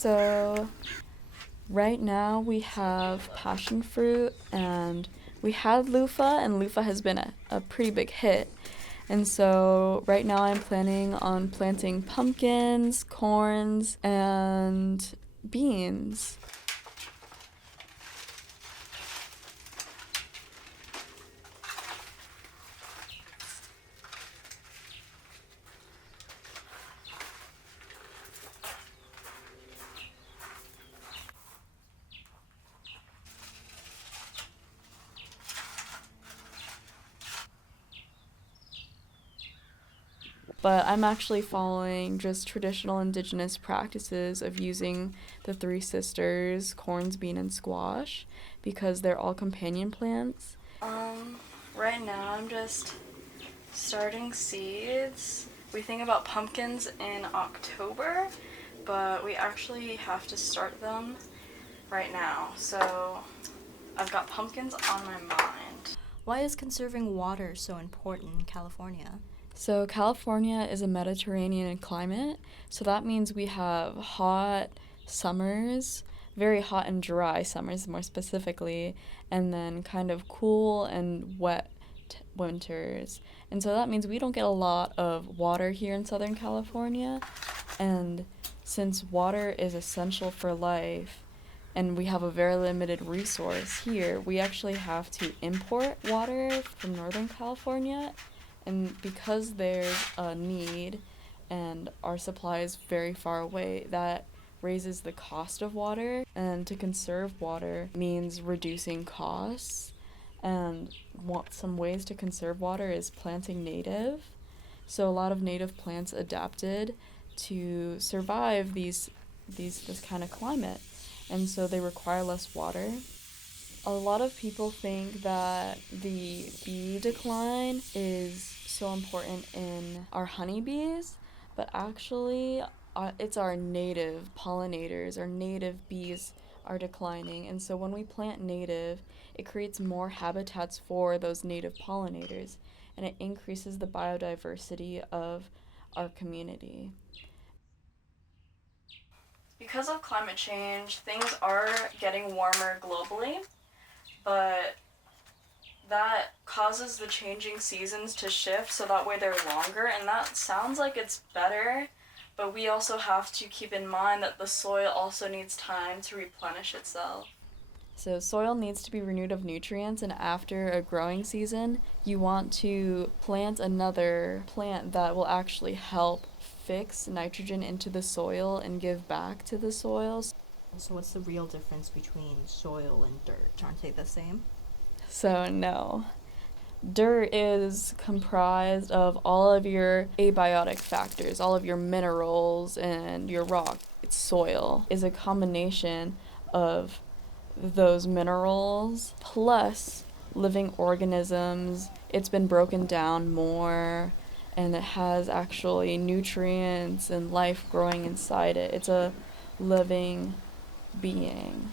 So right now we have passion fruit and we had loofah, and loofah has been a pretty big hit. And so right now I'm planning on planting pumpkins, corns, and beans. But I'm actually following just traditional indigenous practices of using the three sisters, corns, bean, and squash, because they're all companion plants. Right now I'm just starting seeds. We think about pumpkins in October, but we actually have to start them right now. So I've got pumpkins on my mind. Why is conserving water so important in California? So California is a Mediterranean climate, so that means we have hot summers, very hot and dry summers more specifically, and then kind of cool and wet winters. And so that means we don't get a lot of water here in Southern California, and since water is essential for life, and we have a very limited resource here, we actually have to import water from Northern California. And because there's a need and our supply is very far away, that raises the cost of water. And to conserve water means reducing costs. And some ways to conserve water is planting native. So a lot of native plants adapted to survive this kind of climate, and so they require less water. A lot of people think that the bee decline is so important in our honeybees, but actually, it's our native pollinators, our native bees are declining. And so when we plant native, it creates more habitats for those native pollinators, and it increases the biodiversity of our community. Because of climate change, things are getting warmer globally, but that causes the changing seasons to shift so that way they're longer, and that sounds like it's better, but we also have to keep in mind that the soil also needs time to replenish itself. So soil needs to be renewed of nutrients, and after a growing season, you want to plant another plant that will actually help fix nitrogen into the soil and give back to the soil. So, what's the real difference between soil and dirt? Aren't they the same? So no. Dirt is comprised of all of your abiotic factors, all of your minerals and your rock. Its soil is a combination of those minerals plus living organisms. It's been broken down more, and it has actually nutrients and life growing inside it. It's a living being.